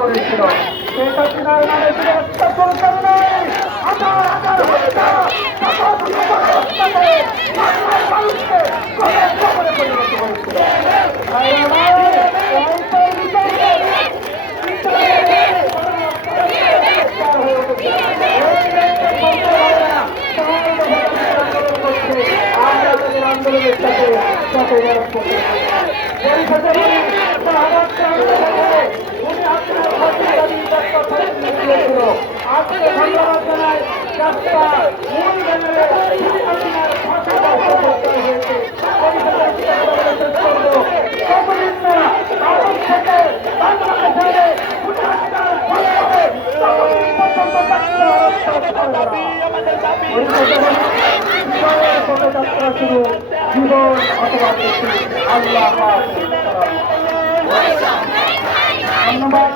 করেছিল। শেখ হাসিনার নামে শুধু হত্যা করতেন নয়, হাজার হাজার হত্যা, শত শত হত্যা করে বাংলার মানুষকে গণের কবরে পরিণত করেছিল। আন্দোলনের সাথে আজকে ধন্যবাদ জানাই মূল ব্যানারে হয়েছে পদযাত্রা শুরু জীবন অথবা আল্লাহ ধন্যবাদ।